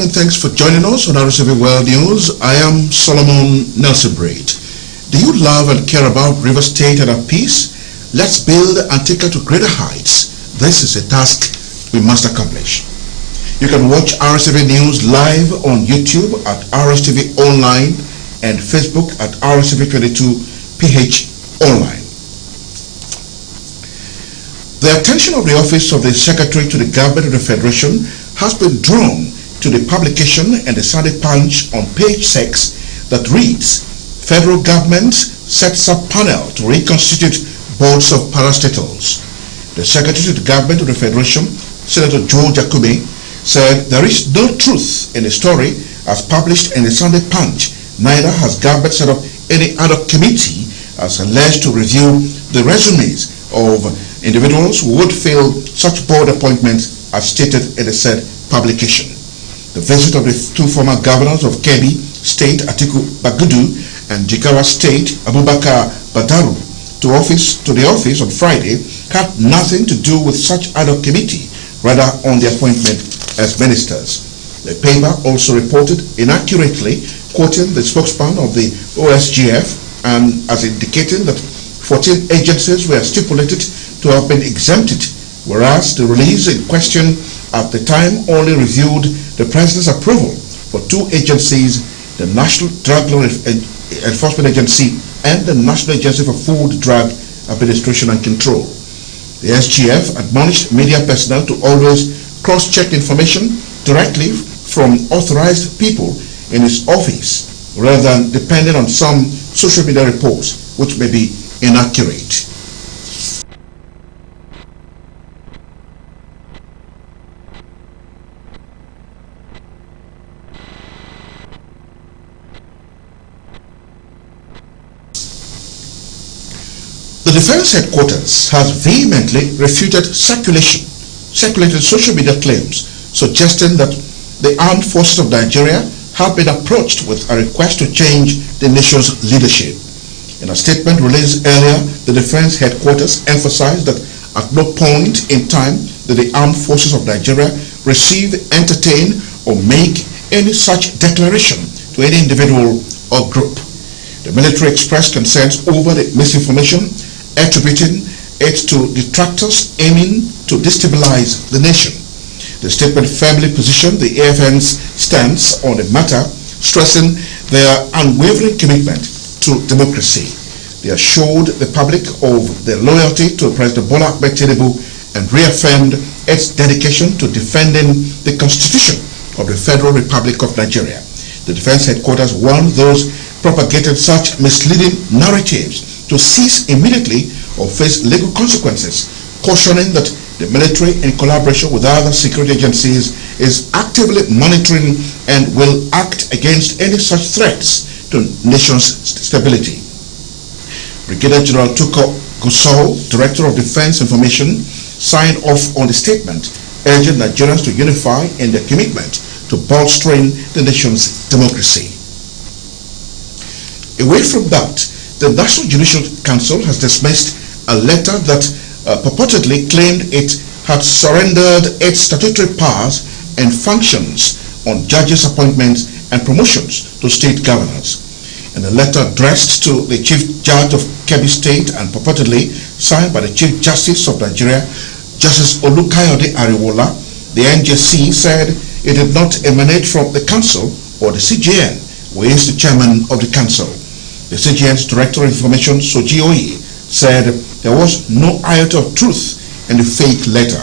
And thanks for joining us on RSTV World News. I am Solomon Nelson Braid. Do you love and care about River State and our peace? Let's build and take her to greater heights. This is a task we must accomplish. You can watch RSTV News live on YouTube at RSTV Online and Facebook at RSTV22PH Online. The attention of the Office of the Secretary to the Government of the Federation has been drawn to the publication and the Sunday Punch on page 6 that reads, Federal Government sets up panel to reconstitute boards of parastatals. The Secretary to the Government of the Federation, Senator Joe Jakume, said there is no truth in the story as published in the Sunday Punch. Neither has government set up any ad hoc committee as alleged to review the resumes of individuals who would fill such board appointments as stated in the said publication. The visit of the two former governors of Kebbi State, Atiku Bagudu, and Jigawa State, Abubakar Badaru, to the office on Friday had nothing to do with such ad hoc committee, rather on the appointment as ministers. The paper also reported inaccurately, quoting the spokesman of the OSGF, and as indicating that 14 agencies were stipulated to have been exempted, whereas the release in question at the time only reviewed the President's approval for two agencies, the National Drug Law Enforcement Agency and the National Agency for Food, Drug Administration and Control. The SGF admonished media personnel to always cross-check information directly from authorized people in its office rather than depending on some social media reports which may be inaccurate. The Defense Headquarters has vehemently refuted circulated social media claims suggesting that the Armed Forces of Nigeria have been approached with a request to change the nation's leadership. In a statement released earlier, the Defense Headquarters emphasized that at no point in time did the Armed Forces of Nigeria receive, entertain, or make any such declaration to any individual or group. The military expressed concerns over the misinformation, attributing it to detractors aiming to destabilize the nation. The statement firmly positioned the AFN's stance on the matter, stressing their unwavering commitment to democracy. They assured the public of their loyalty to President Bola Ahmed Tinubu and reaffirmed its dedication to defending the Constitution of the Federal Republic of Nigeria. The Defense Headquarters warned those propagating such misleading narratives to cease immediately or face legal consequences, cautioning that the military, in collaboration with other security agencies, is actively monitoring and will act against any such threats to nation's stability. Brigadier General Tuko Gusau, Director of Defense Information, signed off on the statement, urging Nigerians to unify in their commitment to bolstering the nation's democracy. Away from that, the National Judicial Council has dismissed a letter that purportedly claimed it had surrendered its statutory powers and functions on judges' appointments and promotions to state governors. In a letter addressed to the Chief Judge of Kebbi State and purportedly signed by the Chief Justice of Nigeria, Justice Olukayode Ariwola, the NJC said it did not emanate from the Council or the CJN, who is the chairman of the Council. The CJN's Director of Information, Soji Oye, said there was no iota of truth in the fake letter.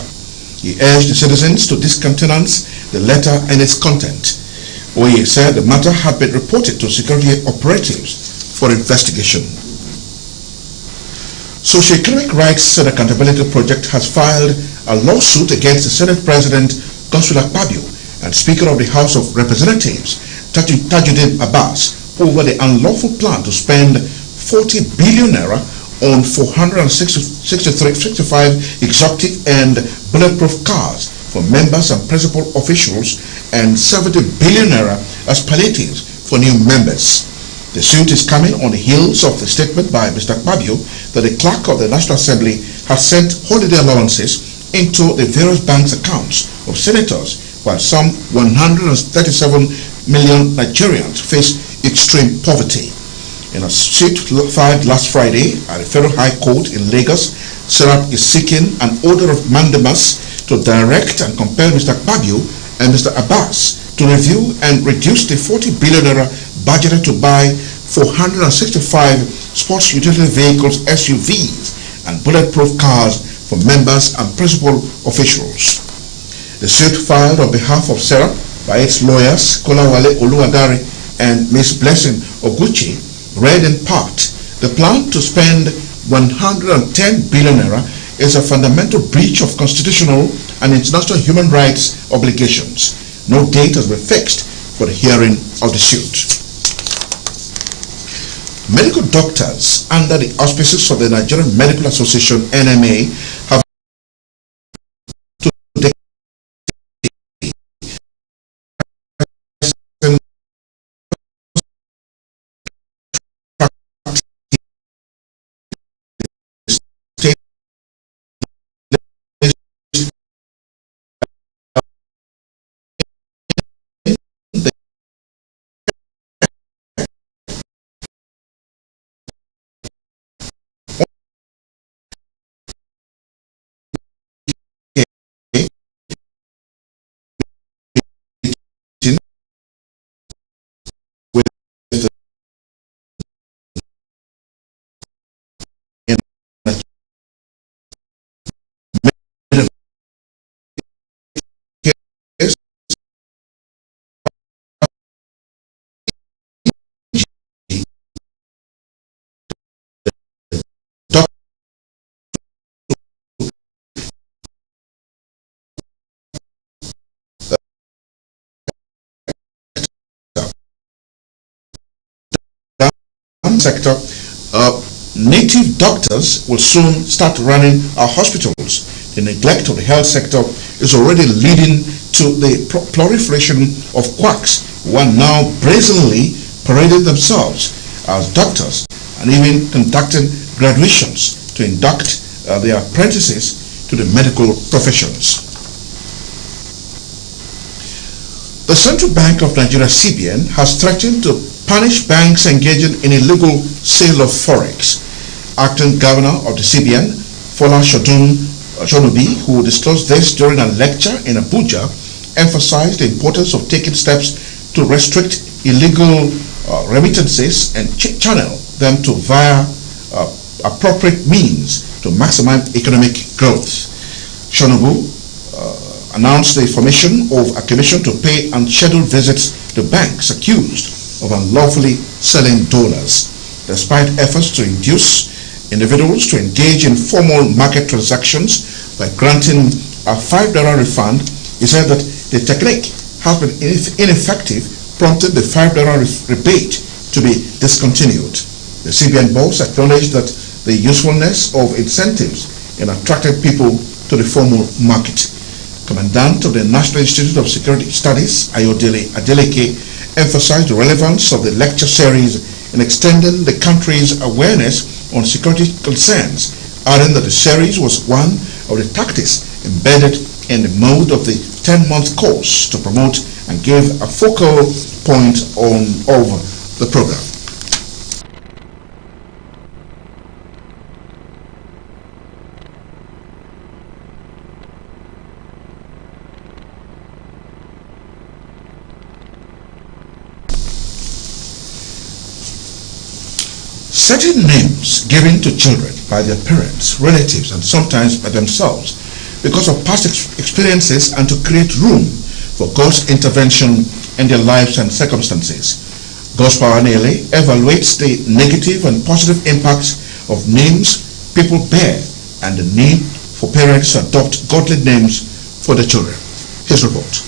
He urged the citizens to discountenance the letter and its content. Oye said the matter had been reported to security operatives for investigation. Socio-Economic Rights and Accountability Project has filed a lawsuit against the Senate President Godswill Akpabio and Speaker of the House of Representatives Tajuddin Abbas over the unlawful plan to spend 40 billion naira on 465 exotic and bulletproof cars for members and principal officials and 70 billion naira as palliatives for new members. The suit is coming on the heels of the statement by Mr. Akpabio that the clerk of the National Assembly has sent holiday allowances into the various banks' accounts of senators, while some 137 million Nigerians face extreme poverty. In a suit filed last Friday at the Federal High Court in Lagos, Serap is seeking an order of mandamus to direct and compel Mr. Akpabio and Mr. Abbas to review and reduce the 40 billion naira budgeted to buy 465 sports utility vehicles SUVs and bulletproof cars for members and principal officials. The suit filed on behalf of Serap by its lawyers Kolawale Oluwadare and Ms. Blessing Oguchi read in part, the plan to spend 110 billion naira is a fundamental breach of constitutional and international human rights obligations. No date has been fixed for the hearing of the suit. Medical doctors under the auspices of the Nigerian Medical Association NMA have sector, native doctors will soon start running our hospitals. The neglect of the health sector is already leading to the proliferation of quacks who are now brazenly parading themselves as doctors and even conducting graduations to induct their apprentices to the medical professions. The Central Bank of Nigeria, CBN, has threatened to punish banks engaging in illegal sale of forex. Acting Governor of the CBN, Fola Shonubi, who disclosed this during a lecture in Abuja, emphasized the importance of taking steps to restrict illegal remittances and channel them to via appropriate means to maximize economic growth. Shonubu announced the formation of a commission to pay unscheduled visits to banks accused of unlawfully selling dollars. Despite efforts to induce individuals to engage in formal market transactions by granting a $5 refund, he said that the technique has been ineffective, prompting the $5 rebate to be discontinued. The CBN boss acknowledged that the usefulness of incentives in attracting people to the formal market. Commandant of the National Institute of Security Studies, Ayodele Adeleke, emphasized the relevance of the lecture series in extending the country's awareness on security concerns, adding that the series was one of the tactics embedded in the mode of the 10-month course to promote and give a focal point of the program. Certain names given to children by their parents, relatives, and sometimes by themselves because of past experiences and to create room for God's intervention in their lives and circumstances. Gospel Anele evaluates the negative and positive impacts of names people bear and the need for parents to adopt godly names for their children. His report.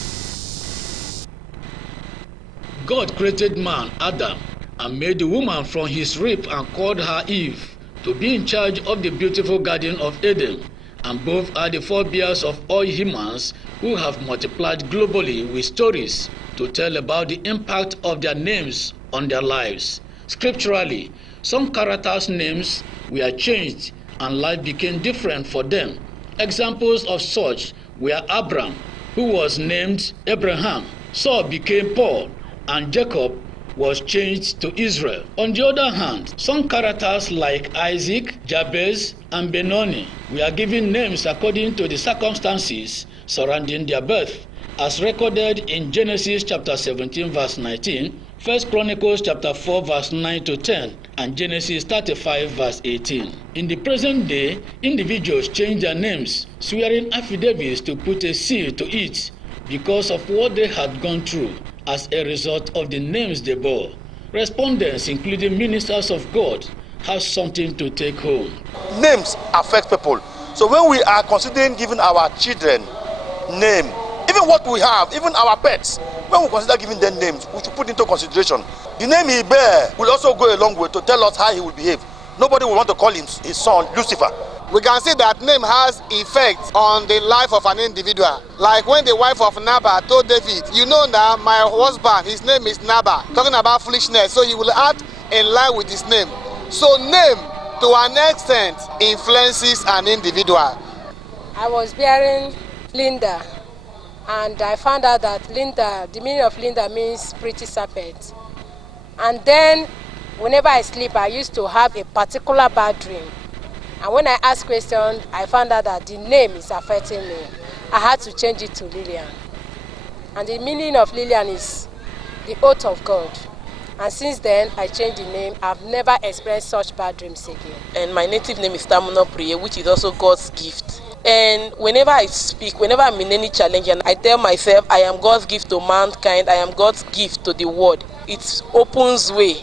God created man, Adam, and made the woman from his rib and called her Eve to be in charge of the beautiful garden of Eden. And both are the forebears of all humans who have multiplied globally with stories to tell about the impact of their names on their lives. Scripturally, some characters' names were changed and life became different for them. Examples of such were Abram, who was named Abraham. Saul became Paul, and Jacob was changed to Israel. On the other hand, some characters like Isaac, Jabez, and Benoni were given names according to the circumstances surrounding their birth, as recorded in Genesis chapter 17 verse 19, 1 Chronicles chapter 4 verse 9 to 10, and Genesis 35 verse 18. In the present day, individuals change their names, swearing affidavits to put a seal to it because of what they had gone through as a result of the names they bore. Respondents, including ministers of God, have something to take home. Names affect people. So when we are considering giving our children name, even what we have, even our pets, when we consider giving them names, we should put into consideration. The name he bear will also go a long way to tell us how he will behave. Nobody will want to call his son Lucifer. We can see that name has effect on the life of an individual. Like when the wife of Nabal told David, you know that my husband, his name is Nabal, talking about foolishness, so he will act in line with his name. So name, to an extent, influences an individual. I was bearing Linda, and I found out that Linda, the meaning of Linda means pretty serpent. And then, whenever I sleep, I used to have a particular bad dream. And when I asked questions, I found out that the name is affecting me. I had to change it to Lillian. And the meaning of Lillian is the oath of God. And since then, I changed the name. I've never experienced such bad dreams again. And my native name is Tamuna Priye, which is also God's gift. And whenever I speak, whenever I'm in any challenge, and I tell myself I am God's gift to mankind, I am God's gift to the world. It opens way.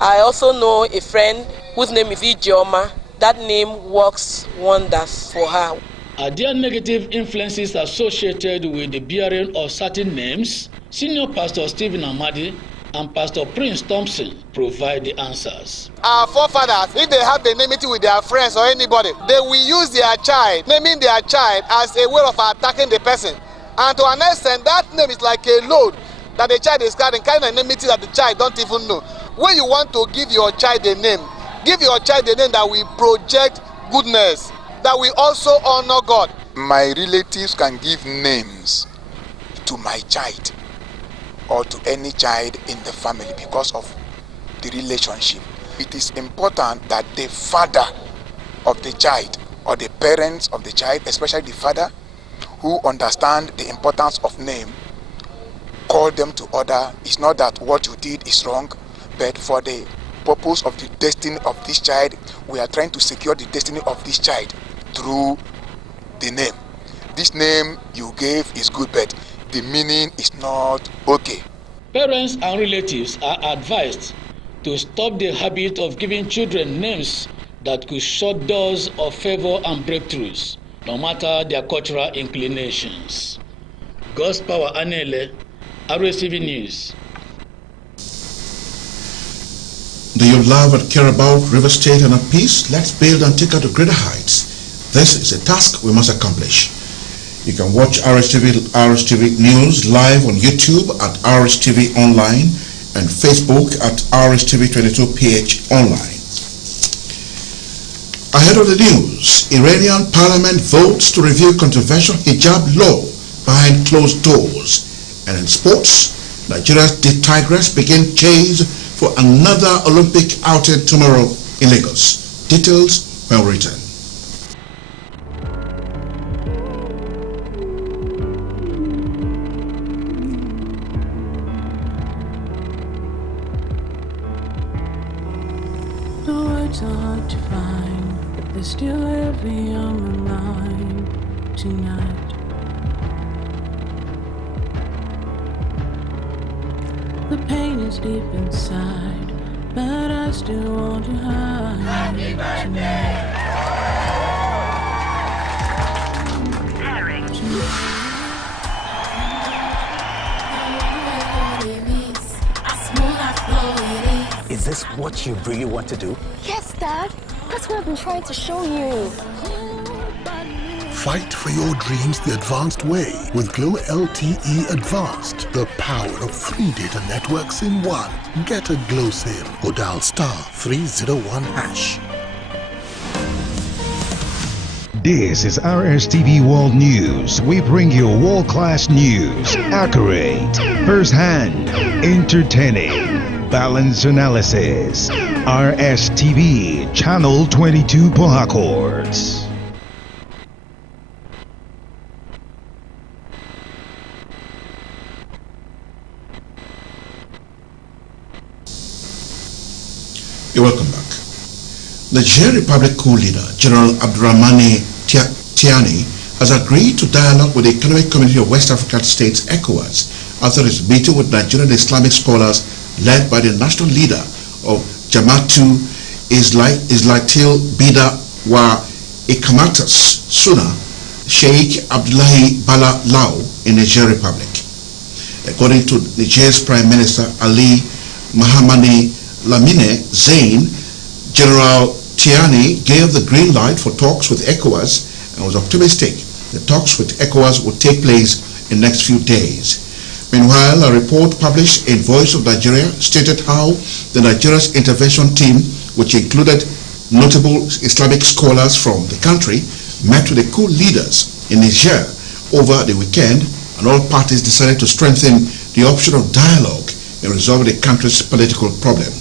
I also know a friend whose name is Ijeoma. That name works wonders for her. Are there negative influences associated with the bearing of certain names? Senior Pastor Stephen Amadi and Pastor Prince Thompson provide the answers. Our forefathers, if they have enmity with their friends or anybody, they will use their child, naming their child as a way of attacking the person. And to an extent, that name is like a load that the child is carrying an enmity that the child don't even know. When you want to give your child a name, give your child a name that will project goodness, that will also honor God. My relatives can give names to my child or to any child in the family because of the relationship. It is important that the father of the child or the parents of the child, especially the father, who understand the importance of name, call them to order. It's not that what you did is wrong, but for the purpose of the destiny of this child, we are trying to secure the destiny of this child through the name. This name you gave is good, but the meaning is not okay. Parents and relatives are advised to stop the habit of giving children names that could shut doors of favor and breakthroughs, no matter their cultural inclinations. God's Power Anele, RSTV News. Do you love and care about River State and our peace? Let's build and take her to greater heights. This is a task we must accomplish. You can watch RSTV News live on YouTube at RSTV Online and Facebook at RSTV 22PH online. Ahead of the news, Iranian parliament votes to review controversial hijab law behind closed doors. And in sports, Nigeria's The Tigress begin chase for another Olympic outing tomorrow in Lagos. Details when we return. The words are hard to find, but they're still heavy on my mind tonight. The pain is deep inside, but I still want to hide. Happy birthday! Is this what you really want to do? Yes, Dad. That's what I've been trying to show you. Fight for your dreams the advanced way with Glow LTE Advanced, the power of 3 data networks in one. Get a Glow SIM or dial *301#. This is RSTV World News. We bring you world-class news, accurate, first-hand, entertaining, balanced analysis. RSTV, Channel 22 Port Harcourt. You're welcome back. Nigeria Republic coup leader General Abdurrahmane Tiani has agreed to dialogue with the Economic Community of West African States (ECOWAS) after his meeting with Nigerian Islamic scholars led by the national leader of Jama'atu Islatil Bida wa Ikamatus Sunnah, Sheikh Abdullahi Bala Lau in Nigeria Republic. According to Nigeria's Prime Minister Ali Mahamani Lamine Zain, General Tiani gave the green light for talks with ECOWAS and was optimistic the talks with ECOWAS would take place in the next few days. Meanwhile, a report published in Voice of Nigeria stated how the Nigeria's intervention team, which included notable Islamic scholars from the country, met with the coup leaders in Niger over the weekend, and all parties decided to strengthen the option of dialogue in resolving the country's political problem.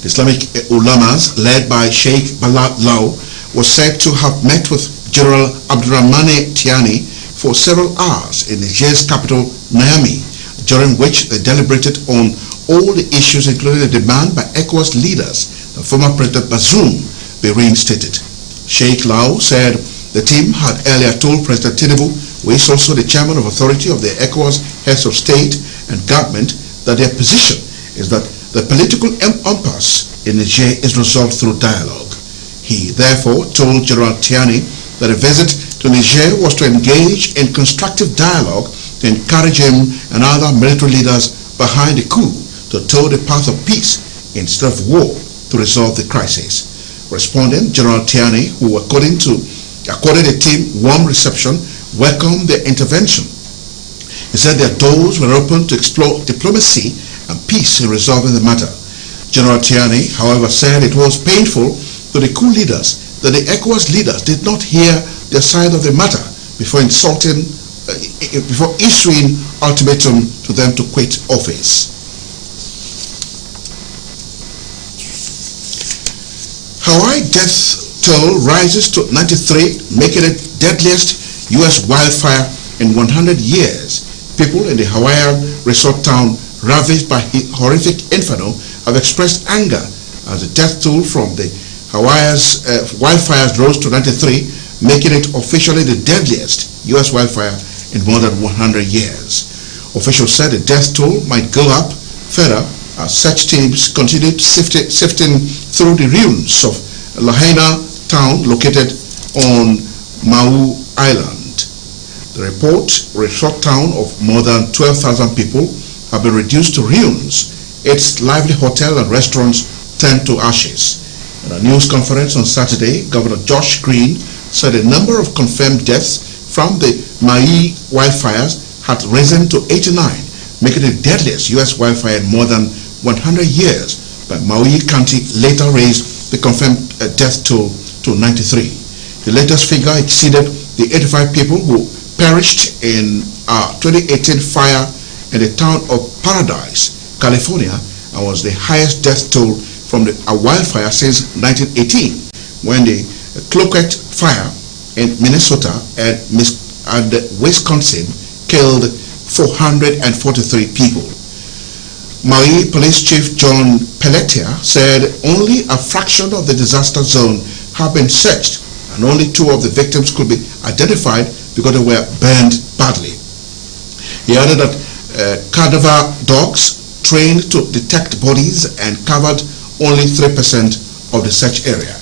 The Islamic ulamas, led by Sheikh Bala Lau, was said to have met with General Abdurrahmane Tiani for several hours in Niger's capital, Niamey, during which they deliberated on all the issues, including the demand by ECOWAS leaders that former President Bazoum be reinstated. Sheikh Lau said the team had earlier told President Tinubu, who is also the chairman of authority of the ECOWAS heads of state and government, that their position is that the political impasse in Niger is resolved through dialogue. He therefore told General Tiani that a visit to Niger was to engage in constructive dialogue to encourage him and other military leaders behind the coup to tow the path of peace instead of war to resolve the crisis. Responding, General Tiani, who accorded the team warm reception, welcomed their intervention. He said their doors were open to explore diplomacy and peace in resolving the matter. General Tiani, however, said it was painful to the coup leaders that the ECOWAS leaders did not hear their side of the matter before issuing ultimatum to them to quit office. Hawaii death toll rises to 93, making it deadliest U.S. wildfire in 100 years. People in the Hawaiian resort town ravaged by horrific inferno have expressed anger as the death toll from the Hawaii's wildfires rose to 93, making it officially the deadliest U.S. wildfire in more than 100 years. Officials said the death toll might go up further as search teams continued sifting through the ruins of Lahaina town located on Maui Island. The resort town of more than 12,000 people have been reduced to ruins. Its lively hotel and restaurants turned to ashes. At a news conference on Saturday, Governor Josh Green said the number of confirmed deaths from the Maui wildfires had risen to 89, making it the deadliest U.S. wildfire in more than 100 years. But Maui County later raised the confirmed death toll to 93. The latest figure exceeded the 85 people who perished in a 2018 fire in the town of Paradise, California, and was the highest death toll from a wildfire since 1918, when the Cloquet fire in Minnesota and Wisconsin killed 443 people. Maui Police Chief John Pelletier said only a fraction of the disaster zone have been searched, and only 2 of the victims could be identified because they were burned badly. He added that cadaver dogs trained to detect bodies and covered only 3% of the search area.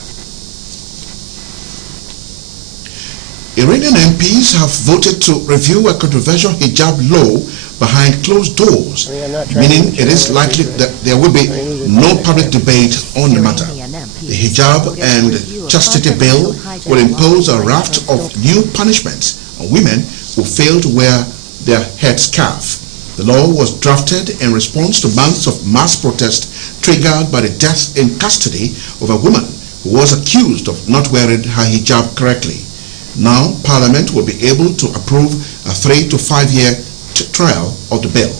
Iranian MPs have voted to review a controversial hijab law behind closed doors, meaning it is likely that there will be no public debate on the matter. The Hijab and Chastity Bill will impose a raft of new punishments on women who fail to wear their headscarf. The law was drafted in response to months of mass protest triggered by the death in custody of a woman who was accused of not wearing her hijab correctly. Now, Parliament will be able to approve a 3 to 5 year trial of the bill.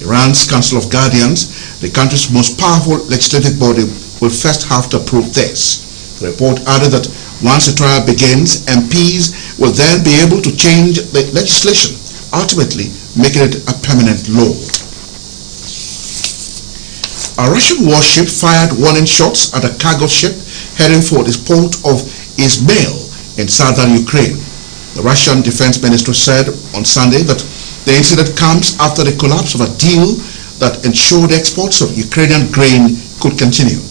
Iran's Council of Guardians, the country's most powerful legislative body, will first have to approve this. The report added that once the trial begins, MPs will then be able to change the legislation, ultimately making it a permanent law. A Russian warship fired warning shots at a cargo ship heading for the port of Izmail in southern Ukraine. The Russian Defense Ministry said on Sunday that the incident comes after the collapse of a deal that ensured exports of Ukrainian grain could continue.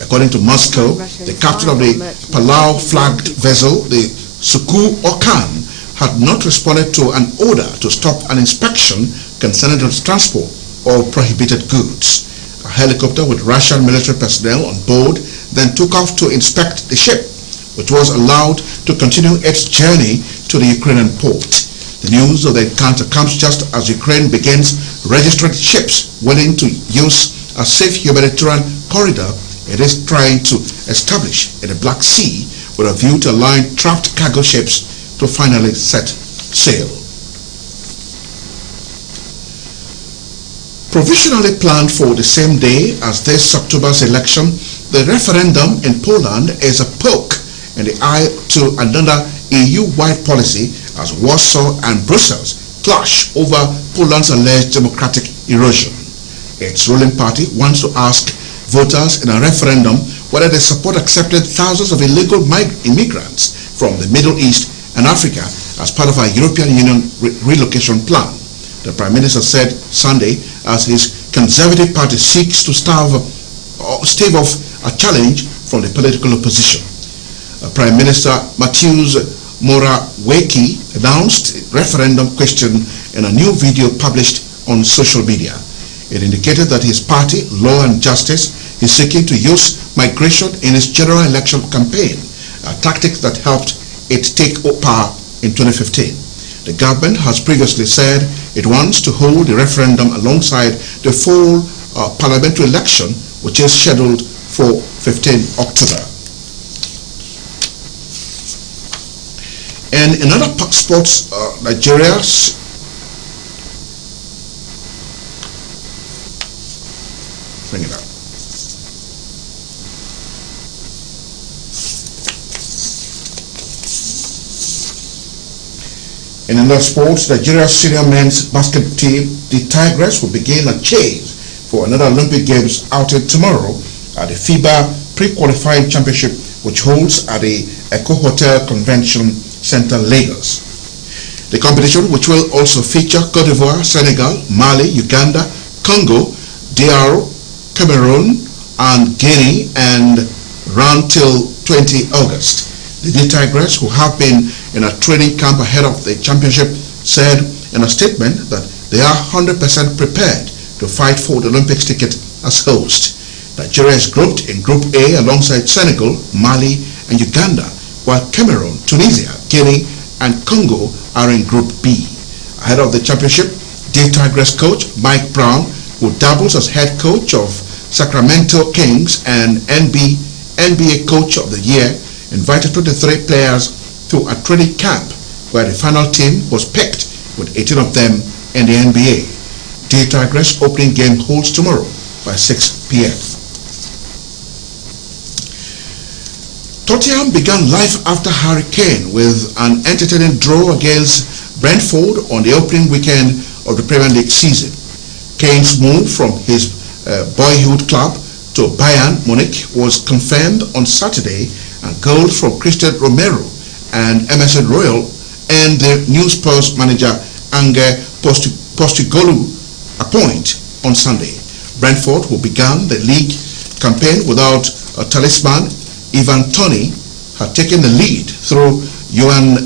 According to Moscow, the captain of the Palau-flagged vessel, the Suku Okan, had not responded to an order to stop an inspection concerning the transport of prohibited goods. A helicopter with Russian military personnel on board then took off to inspect the ship, which was allowed to continue its journey to the Ukrainian port. The news of the encounter comes just as Ukraine begins registering ships willing to use a safe humanitarian corridor it is trying to establish in the Black Sea with a view to allowing trapped cargo ships to finally set sail. Provisionally planned for the same day as this October's election, the referendum in Poland is a poke in the eye to another EU-wide policy as Warsaw and Brussels clash over Poland's alleged democratic erosion. Its ruling party wants to ask voters in a referendum whether they support accepting thousands of illegal immigrants from the Middle East and Africa as part of our European Union relocation plan. The Prime Minister said Sunday as his Conservative Party seeks to stave off a challenge from the political opposition. Prime Minister Mateusz Morawiecki announced a referendum question in a new video published on social media. It indicated that his party, Law and Justice, is seeking to use migration in its general election campaign, a tactic that helped it take power in 2015. The government has previously said it wants to hold the referendum alongside the fall parliamentary election, which is scheduled for 15 October. And in other sports, Nigeria's bring it up. In another sports, Nigeria's senior men's basket team, the Tigers, will begin a chase for another Olympic Games outing tomorrow at the FIBA pre-qualifying championship, which holds at the Eco Hotel Convention Center, Lagos. The competition, which will also feature Cote d'Ivoire, Senegal, Mali, Uganda, Congo, DR, Cameroon, and Guinea, and run till 20 August. The Tigers, who have been in a training camp ahead of the championship, said in a statement that they are 100% prepared to fight for the Olympics ticket as host. Nigeria is grouped in Group A alongside Senegal, Mali, and Uganda, while Cameroon, Tunisia, Guinea, and Congo are in Group B. Ahead of the championship, The Tigers coach Mike Brown, who doubles as head coach of Sacramento Kings and NBA Coach of the Year, invited 23 players to a training camp where the final team was picked, with 18 of them in the NBA. The Tigers opening game holds tomorrow by 6 p.m. Tottenham began life after hurricane with an entertaining draw against Brentford on the opening weekend of the Premier League season. Kane's move from his boyhood club to Bayern Munich was confirmed on Saturday, and goals from Christian Romero and Emerson Royal and the new Spurs manager Ange Postecoglou a point on Sunday. Brentford, who began the league campaign without a talisman, Ivan Toney, had taken the lead through Yohan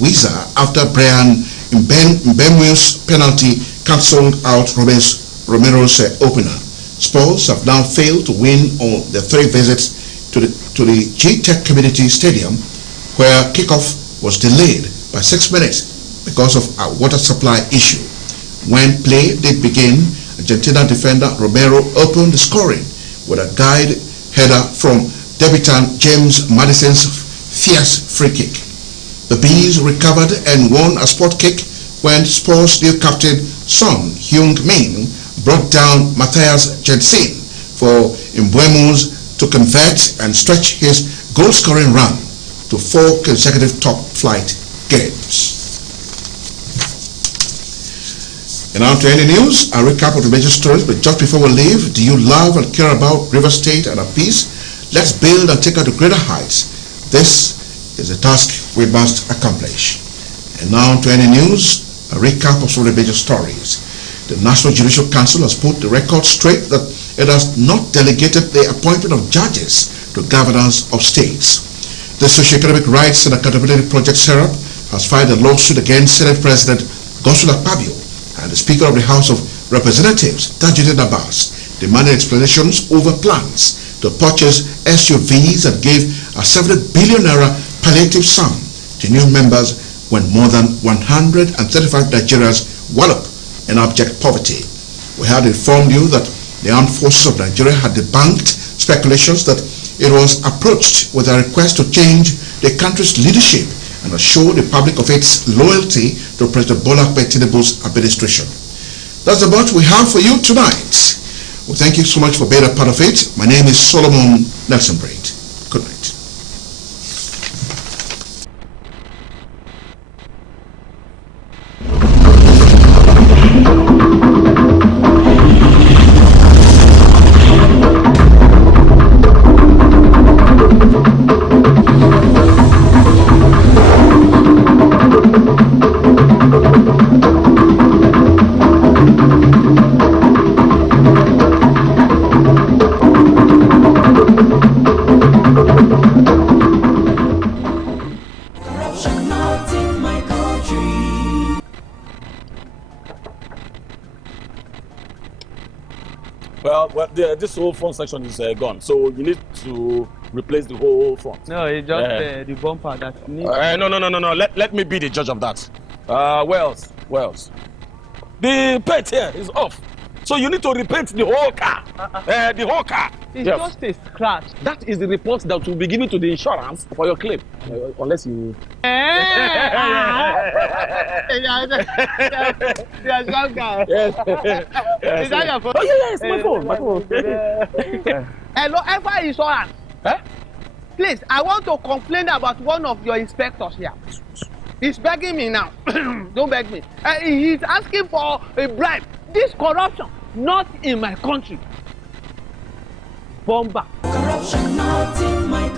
Wissa after Brian Mbeumo's penalty cancelled out Romero's opener. Spurs have now failed to win on their 3 visits to the G-Tech Community Stadium, where kickoff was delayed by 6 minutes because of a water supply issue. When play did begin, Argentina defender Romero opened the scoring with a guide header from debutant James Madison's fierce free kick. The Bees recovered and won a spot kick when Spurs' new captain Son Heung-min brought down Matthias Jensen for Mbeumo's to convert and stretch his goal-scoring run to 4 consecutive top-flight games. And now to any news, a recap of the major stories. But just before we leave, do you love and care about River State and our peace? Let's build and take her to greater heights. This is a task we must accomplish. And now to any news, a recap of some of the major stories. The National Judicial Council has put the record straight that it has not delegated the appointment of judges to governors of states. The Socio-Economic Rights and Accountability Project, SERAP, has filed a lawsuit against Senate President Godswill Akpabio and the Speaker of the House of Representatives, Tajuddin Abbas, demanding explanations over plans to purchase SUVs and give a 70 billion naira palliative sum to new members when more than 135 Nigerians wallop in abject poverty. We had informed you that the armed forces of Nigeria had debunked speculations that it was approached with a request to change the country's leadership and assure the public of its loyalty to President Bola Ahmed Tinubu's administration. That's about what we have for you tonight. Well, thank you so much for being a part of it. My name is Solomon Nelson Braid. Good night. Well, this whole front section is gone, so you need to replace the whole front. No, it's just the bumper that needs... No. Let me be the judge of that. Wells. The paint here is off, so you need to repaint the whole car. The whole car. It's just a scratch. That is the report that will be given to the insurance for your claim, unless you... Yes. Is that your phone? Oh, yes, my phone. Hello, FI Insurance. Huh? Please, I want to complain about one of your inspectors here. He's begging me now. Don't beg me. He's asking for a bribe. This corruption, not in my country. Bomba. Corruption not in my country.